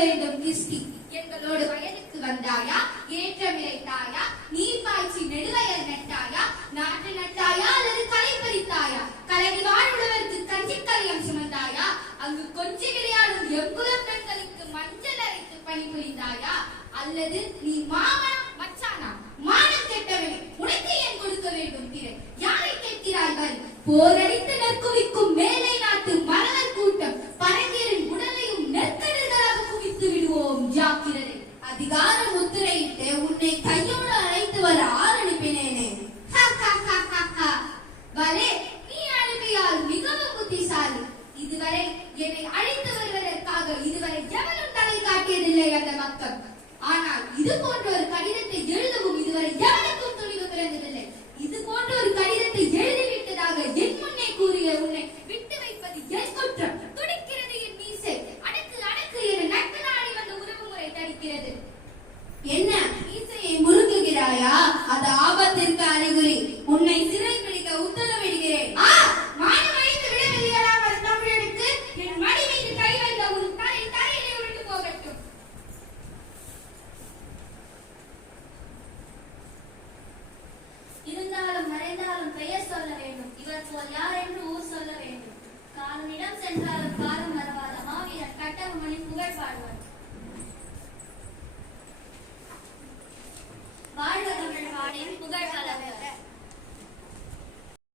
வேண்டும் கிறிஸ்டி. எங்களோடு வயதுக்கு வந்தாயா, ஏற்றம் இறைத்தாயா, நீர் பாய்ச்சி நெடுவயல் நட்டாயா, நாட்டு நட்டாயா அல்லது களை பறித்தாயா, கலடி வாழ்வுள்ளவருக்கு கஞ்சிக்கலையம் சுமந்தாயா, அங்கு கொஞ்சி விளையாடும் எங்குலம் பெண்களுக்கு மஞ்சள் அரைத்து பணிபுரிந்தாயா, அல்லது நீ மாமனம் மச்சானா மானம் கெட்டவனே, உனக்கு ஏன் கொடுக்க வேண்டும் திரை, யாரை கேட்கிறார்கள்? போரடித்து நற்குவிக்கும் மேலை நாட்டு மரவர் கூட்டம் பரங்கியரின் உடலையும் நெற்கடல்களாக குவித்து விடுவோம், ஜாக்கிரதை. அதிகார முத்திரையிட்டு உன்னை கையோடு அழைத்து வர அனுப்பினேனே. வலே, நீ அனுப்பியால் மிகவும் புத்திசாலி. இதுவரை என்னை அழைத்து வருவதற்காக இதுவரை எவனும் தலை காட்டியதில்லை அந்த மக்கள். ஆனால் இது போன்ற ஒரு கடிதத்தை எழுதவும் இதுவரை எவனுக்கும் துணிவு பிறந்ததில்லை. இது போன்ற ஒரு கடிதத்தை எழுதிவிட்டதாக என் முன்னே கூறிய உன்னை விட்டு வைப்பது என் குற்றம். துடிக்கிறது என் மீசை. அடக்கு அடக்கு என நட்பு நாடி வந்த உறவு முறை தடுக்கிறது. என்ன மீசையை முறுக்குகிறாயா? அது ஆபத்திற்கு அறிகுறி. உன்னை சிறை பிடிக்க உத்தரவிடுகிறேன். மானம் அழித்து விடவில்லையடா தமிழனுக்கு. என் மடி மீது கை வைத்த உன் தலை தரையிலே விட்டு போகட்டும். இருந்தாலும் மறைந்தாலும் பெயர் சொல்ல வேண்டும். இவர் போல் யார் என்று ஊர் சொல்ல வேண்டும். காலனிடம் சென்றாலும் காலம் வரவாத மாவீரர் கட்டபொம்மனின் புகழ் பாடுவார்.